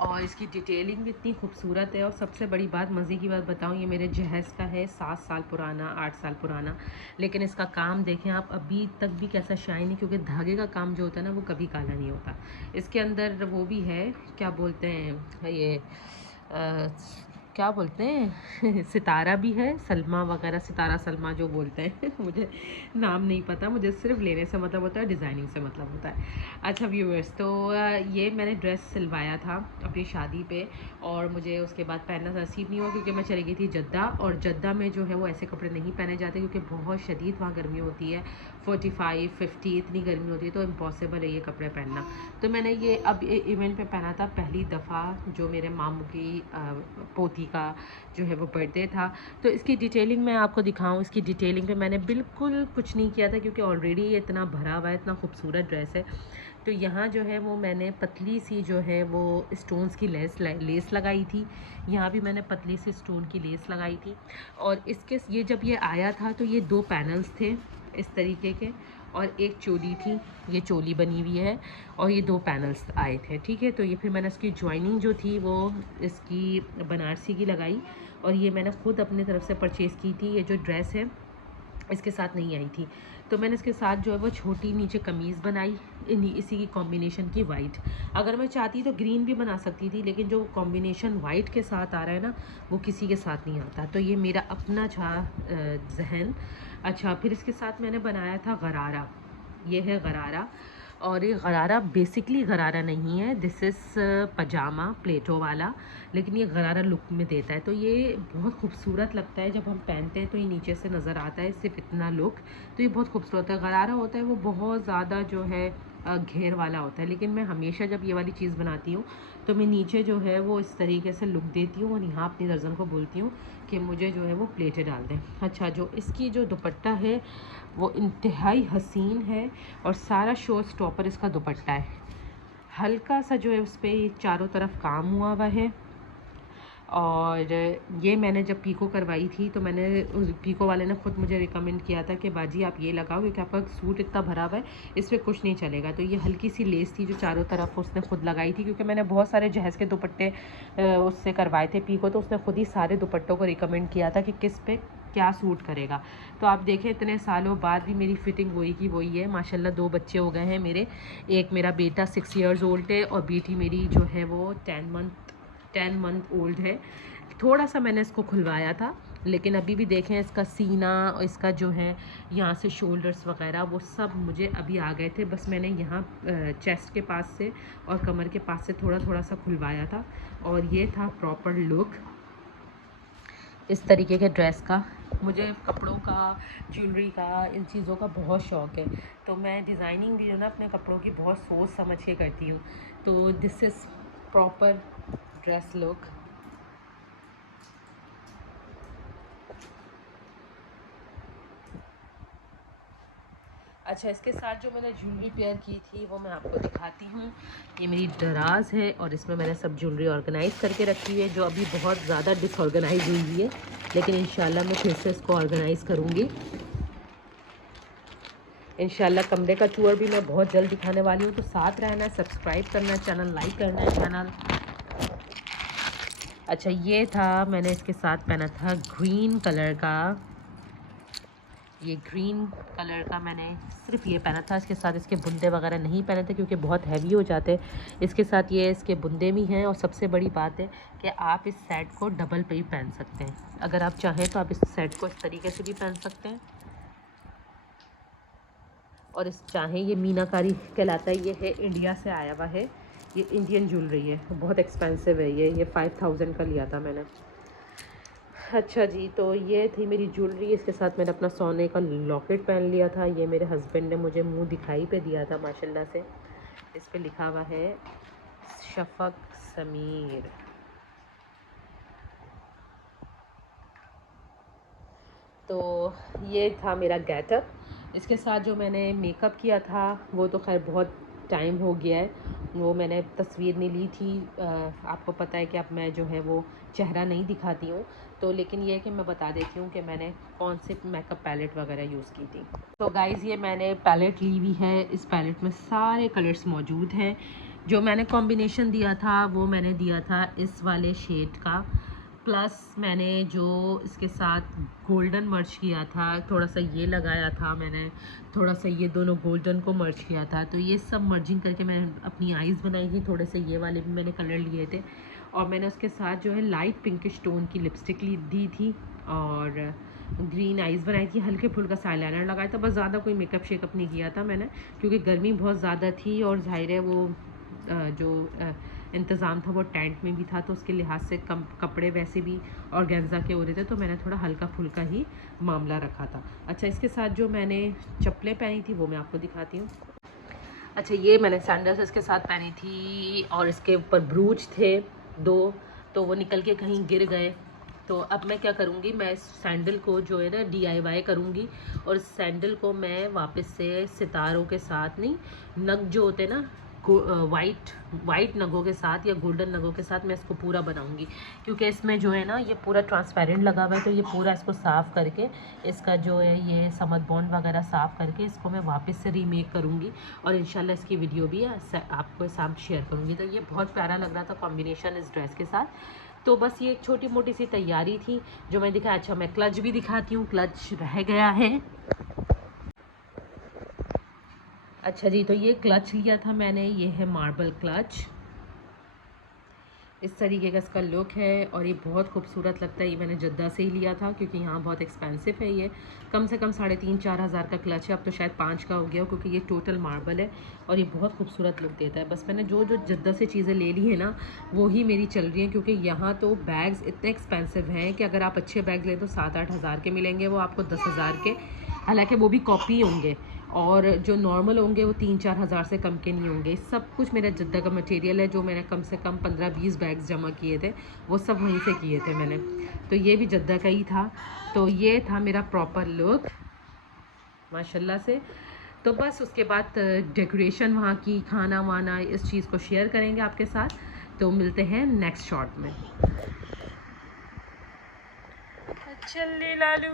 और इसकी डिटेलिंग भी इतनी खूबसूरत है। और सबसे बड़ी बात, मज़े की बात बताऊँ, ये मेरे जहेज़ का है, 7 साल पुराना, 8 साल पुराना, लेकिन इसका काम देखें आप अभी तक भी कैसा शाइन है, क्योंकि धागे का काम जो होता है ना वो कभी काला नहीं होता। इसके अंदर वो भी है, क्या बोलते हैं ये, अ, क्या बोलते हैं सितारा भी है, सलमा वगैरह, सितारा सलमा जो बोलते हैं मुझे नाम नहीं पता, मुझे सिर्फ लेने से मतलब होता है, डिज़ाइनिंग से मतलब होता है। अच्छा व्यूअर्स, तो ये मैंने ड्रेस सिलवाया था अपनी शादी पे, और मुझे उसके बाद पहनना नसीब नहीं हुआ, क्योंकि मैं चली गई थी जद्दा, और जद्दा में जो है वो ऐसे कपड़े नहीं पहने जाते, क्योंकि बहुत शदीद वहाँ गर्मी होती है, 45-50 इतनी गर्मी होती है, तो इम्पॉसिबल है ये कपड़े पहनना। तो मैंने ये अब इवेंट पे पहना था पहली दफ़ा, जो मेरे मामू की पोती का जो है वो बर्थडे था। तो इसकी डिटेलिंग मैं आपको दिखाऊं, इसकी डिटेलिंग पे मैंने बिल्कुल कुछ नहीं किया था, क्योंकि ऑलरेडी ये इतना भरा हुआ है, इतना खूबसूरत ड्रेस है। तो यहाँ जो है वो मैंने पतली सी जो है वो स्टोन्स की लेस लगाई थी। यहाँ भी मैंने पतली सी स्टोन की लेस लगाई थी। और इसके ये जब ये आया था तो ये 2 पैनल्स थे इस तरीके के, और एक चोली थी, ये चोली बनी हुई है, और ये 2 पैनल्स आए थे, ठीक है। तो ये फिर मैंने इसकी जॉइनिंग जो थी वो इसकी बनारसी की लगाई, और ये मैंने ख़ुद अपनी तरफ से परचेज़ की थी। ये जो ड्रेस है इसके साथ नहीं आई थी, तो मैंने इसके साथ जो है वो छोटी नीचे कमीज़ बनाई, इसी की कॉम्बिनेशन की वाइट। अगर मैं चाहती तो ग्रीन भी बना सकती थी, लेकिन जो कॉम्बिनेशन वाइट के साथ आ रहा है ना, वो किसी के साथ नहीं आता। तो ये मेरा अपना था जहन। अच्छा, फिर इसके साथ मैंने बनाया था गरारा। ये है गरारा, और ये गरारा बेसिकली गरारा नहीं है, दिस इज़ पजामा प्लेटो वाला, लेकिन ये गरारा लुक में देता है। तो ये बहुत खूबसूरत लगता है जब हम पहनते हैं, तो ये नीचे से नज़र आता है सिर्फ इतना लुक। तो ये बहुत खूबसूरत है। गरारा होता है वो बहुत ज़्यादा जो है घेर वाला होता है, लेकिन मैं हमेशा जब ये वाली चीज़ बनाती हूँ तो मैं नीचे जो है वो इस तरीके से लुक देती हूँ, और यहाँ अपनी दर्जन को बोलती हूँ कि मुझे जो है वो प्लेटें डाल दें। अच्छा, जो इसकी जो दुपट्टा है वो इंतहाई हसीन है, और सारा शो स्टॉपर इसका दुपट्टा है। हल्का सा जो है उस पर चारों तरफ काम हुआ हुआ है। और ये मैंने जब पीको करवाई थी तो मैंने उस पीको वाले ने ख़ुद मुझे रिकमेंड किया था कि बाजी आप ये लगाओ, क्योंकि आपका सूट इतना भरा हुआ है, इस पर कुछ नहीं चलेगा। तो ये हल्की सी लेस थी जो चारों तरफ उसने ख़ुद लगाई थी, क्योंकि मैंने बहुत सारे जहेज़ के दुपट्टे उससे करवाए थे पीको, तो उसने ख़ुद ही सारे दुपट्टों को रिकमेंड किया था कि किस पे क्या सूट करेगा। तो आप देखें इतने सालों बाद भी मेरी फ़िटिंग वही की वही है। माशाल्लाह 2 बच्चे हो गए हैं मेरे। एक मेरा बेटा 6 इयर्स ओल्ड है, और बेटी मेरी जो है वो 10 मंथ ओल्ड है। थोड़ा सा मैंने इसको खुलवाया था, लेकिन अभी भी देखें इसका सीना और इसका जो है यहाँ से शोल्डर्स वगैरह वो सब मुझे अभी आ गए थे। बस मैंने यहाँ चेस्ट के पास से और कमर के पास से थोड़ा थोड़ा सा खुलवाया था, और ये था प्रॉपर लुक इस तरीके के ड्रेस का। मुझे कपड़ों का, ज्वेलरी का, इन चीज़ों का बहुत शौक़ है, तो मैं डिज़ाइनिंग भी जो ना अपने कपड़ों की बहुत सोच समझ के करती हूँ। तो this is proper dress look. अच्छा, इसके साथ जो मैंने ज्वेलरी पेयर की थी वो मैं आपको दिखाती हूँ। ये मेरी दराज़ है, और इसमें मैंने सब ज्वेलरी ऑर्गेनाइज़ करके रखी हुई है, जो अभी बहुत ज़्यादा डिसऑर्गेनाइज हुई हुई है, लेकिन इंशाल्लाह मैं फिर से इसको ऑर्गेनाइज़ करूँगी। इंशाल्लाह कमरे का टूर भी मैं बहुत जल्द दिखाने वाली हूँ, तो साथ रहना है, सब्सक्राइब करना है चैनल, लाइक करना है चैनल। अच्छा, ये था, मैंने इसके साथ पहना था ग्रीन कलर का, ये ग्रीन कलर का मैंने सिर्फ ये पहना था। इसके साथ इसके बुंदे वगैरह नहीं पहने थे, क्योंकि बहुत हैवी हो जाते। इसके साथ ये इसके बुंदे भी हैं, और सबसे बड़ी बात है कि आप इस सेट को डबल पे ही पहन सकते हैं। अगर आप चाहें तो आप इस सेट को इस तरीके से भी पहन सकते हैं, और इस चाहें, ये मीनाकारी कहलाता है, ये है इंडिया से आया हुआ है, ये इंडियन ज्वेलरी है, बहुत एक्सपेंसिव है ये 5000 का लिया था मैंने। अच्छा जी, तो ये थी मेरी ज्वेलरी। इसके साथ मैंने अपना सोने का लॉकेट पहन लिया था, ये मेरे हस्बैंड ने मुझे मुंह दिखाई पे दिया था माशाल्लाह से। इस पे लिखा हुआ है शफ़क़ समीर। तो ये था मेरा गेटअप। इसके साथ जो मैंने मेकअप किया था वो तो खैर बहुत टाइम हो गया है, वो मैंने तस्वीर नहीं ली थी। आपको पता है कि अब मैं जो है वो चेहरा नहीं दिखाती हूँ, तो लेकिन ये है कि मैं बता देती हूँ कि मैंने कौन से मेकअप पैलेट वगैरह यूज़ की थी। तो गाइज़ ये मैंने पैलेट ली हुई है, इस पैलेट में सारे कलर्स मौजूद हैं। जो मैंने कॉम्बिनेशन दिया था वो मैंने दिया था इस वाले शेड का, प्लस मैंने जो इसके साथ गोल्डन मर्ज किया था, थोड़ा सा ये लगाया था मैंने, थोड़ा सा ये दोनों गोल्डन को मर्ज किया था। तो ये सब मर्जिंग करके मैंने अपनी आइज़ बनाई थी, थोड़े से ये वाले भी मैंने कलर लिए थे, और मैंने उसके साथ जो है लाइट पिंकिश टोन की लिपस्टिक दी थी और ग्रीन आइज़ बनाई थी, हल्के फुल्का सा आईलाइनर लगाया था, बस ज़्यादा कोई मेकअप शेकअप नहीं किया था मैंने, क्योंकि गर्मी बहुत ज़्यादा थी और ज़ाहिर है वो जो इंतज़ाम था वो टेंट में भी था, तो उसके लिहाज से कम कपड़े वैसे भी ऑर्गेन्जा के हो रहे थे, तो मैंने थोड़ा हल्का फुल्का ही मामला रखा था। अच्छा, इसके साथ जो मैंने चप्पलें पहनी थी वो मैं आपको दिखाती हूँ। अच्छा, ये मैंने सैंडल्स इसके साथ पहनी थी और इसके ऊपर ब्रूच थे 2, तो वो निकल के कहीं गिर गए। तो अब मैं क्या करूँगी, मैं इस सैंडल को जो है ना DIY करूँगी, और इस सैंडल को मैं वापस से सितारों के साथ नहीं, नग जो होते हैं ना वाइट नगों के साथ या गोल्डन नगों के साथ मैं इसको पूरा बनाऊंगी, क्योंकि इसमें जो है ना ये पूरा ट्रांसपेरेंट लगा हुआ है, तो ये पूरा इसको साफ़ करके इसका जो है ये समद बॉन्ड वगैरह साफ़ करके इसको मैं वापस से रीमेक करूँगी, और इंशाल्लाह इसकी वीडियो भी आपको साथ शेयर करूँगी। तो ये बहुत प्यारा लग रहा था कॉम्बिनेशन इस ड्रेस के साथ। तो बस ये एक छोटी मोटी सी तैयारी थी जो मैं दिखाया। अच्छा, मैं क्लच भी दिखाती हूँ, क्लच रह गया है। अच्छा जी, तो ये क्लच लिया था मैंने, ये है मार्बल क्लच, इस तरीके का इसका लुक है और ये बहुत खूबसूरत लगता है। ये मैंने जद्दा से ही लिया था क्योंकि यहाँ बहुत एक्सपेंसिव है, ये कम से कम 3,500-4 हज़ार का क्लच है, अब तो शायद 5 का हो गया क्योंकि ये टोटल मार्बल है और ये बहुत खूबसूरत लुक देता है। बस मैंने जो जो जद्दा से चीज़ें ले ली है ना वो ही मेरी चल रही हैं, क्योंकि यहाँ तो बैग्स इतने एक्सपेंसिव हैं कि अगर आप अच्छे बैग लें तो 7-8 हज़ार के मिलेंगे वो आपको 10 हज़ार के, हालांकि वो भी कॉपी होंगे, और जो नॉर्मल होंगे वो 3-4 हज़ार से कम के नहीं होंगे। सब कुछ मेरा जद्दा का मटेरियल है, जो मैंने कम से कम 15-20 बैग्स जमा किए थे वो सब वहीं से किए थे मैंने, तो ये भी जद्दा का ही था। तो ये था मेरा प्रॉपर लुक माशाल्लाह से। तो बस उसके बाद डेकोरेशन वहाँ की, खाना वाना, इस चीज़ को शेयर करेंगे आपके साथ। तो मिलते हैं नेक्स्ट शॉट में। चल लालू।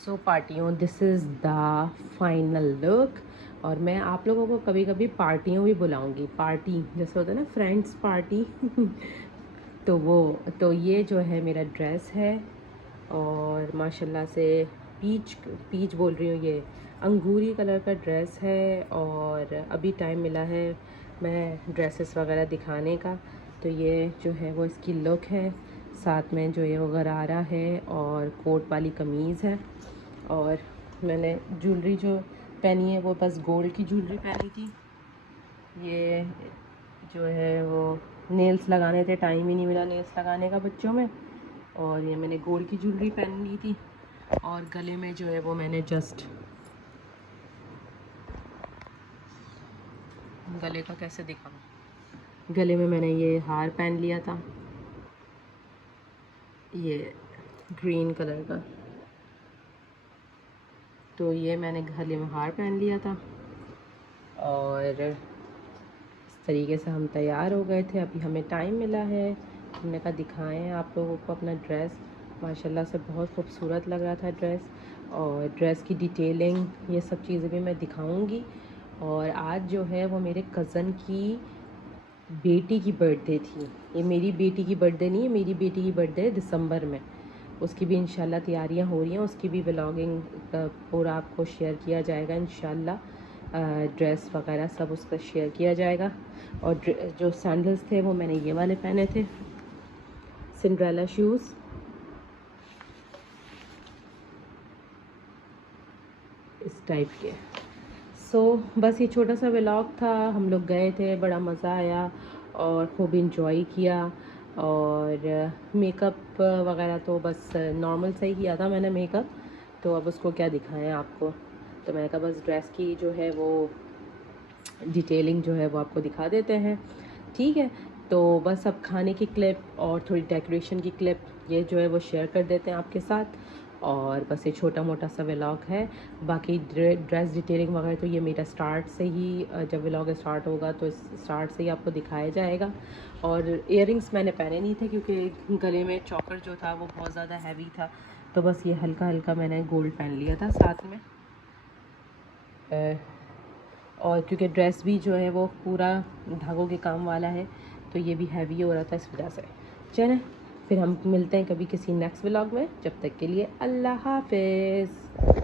सो पार्टियों, this is the final look. और मैं आप लोगों को कभी कभी पार्टियों भी बुलाऊंगी, पार्टी जैसे होता है ना, फ्रेंड्स पार्टी तो ये जो है मेरा ड्रेस है, और माशाल्लाह से पीच बोल रही हूँ, ये अंगूरी कलर का ड्रेस है। और अभी टाइम मिला है मैं ड्रेसेस वगैरह दिखाने का, तो ये जो है वो इसकी लुक है, साथ में जो ये वो गरारा है और कोट वाली कमीज़ है। और मैंने ज्वेलरी जो पहनी है वो बस गोल्ड की ज्वेलरी पहनी थी। ये जो है वो नेल्स लगाने थे, टाइम ही नहीं मिला नेल्स लगाने का बच्चों में, और ये मैंने गोल्ड की ज्वेलरी पहन ली थी। और गले में जो है वो मैंने जस्ट, गले का कैसे दिखाऊं, गले में मैंने ये हार पहन लिया था, ये ग्रीन कलर का, तो ये मैंने गले में हार पहन लिया था और इस तरीके से हम तैयार हो गए थे। अभी हमें टाइम मिला है, हमने कहा दिखाएं आप लोगों को अपना ड्रेस। माशाल्लाह से बहुत खूबसूरत लग रहा था ड्रेस, और ड्रेस की डिटेलिंग ये सब चीज़ें भी मैं दिखाऊंगी। और आज जो है वो मेरे कज़न की बेटी की बर्थडे थी। ये मेरी बेटी की बर्थडे नहीं है, मेरी बेटी की बर्थडे है दिसंबर में। उसकी भी इंशाल्लाह तैयारियां हो रही हैं, उसकी भी व्लॉगिंग पूरा आपको शेयर किया जाएगा इंशाल्लाह। ड्रेस वगैरह सब उसका शेयर किया जाएगा। और जो सैंडल्स थे वो मैंने ये वाले पहने थे, सिंड्रेला शूज़। इस टाइप के। बस ये छोटा सा व्लॉग था। हम लोग गए थे, बड़ा मज़ा आया और खूब इंजॉय किया। और मेकअप वगैरह तो बस नॉर्मल से ही किया था मैंने मेकअप, तो अब उसको क्या दिखाएं आपको। तो मैंने कहा बस ड्रेस की जो है वो डिटेलिंग जो है वो आपको दिखा देते हैं, ठीक है। तो बस अब खाने की क्लिप और थोड़ी डेकोरेशन की क्लिप ये जो है वो शेयर कर देते हैं आपके साथ। और बस ये छोटा मोटा सा व्लॉग है। बाकी ड्रेस डिटेलिंग वगैरह तो ये मेरा स्टार्ट से ही, जब व्लॉग स्टार्ट होगा तो स्टार्ट से ही आपको दिखाया जाएगा। और इयररिंग्स मैंने पहने नहीं थे क्योंकि गले में चॉकर जो था वो बहुत ज़्यादा हैवी था, तो बस ये हल्का हल्का मैंने गोल्ड पहन लिया था साथ में। और क्योंकि ड्रेस भी जो है वो पूरा धागों के काम वाला है, तो ये भी हैवी हो रहा था इस वजह से। चलें फिर हम मिलते हैं कभी किसी नेक्स्ट व्लॉग में। जब तक के लिए अल्लाह हाफिज़।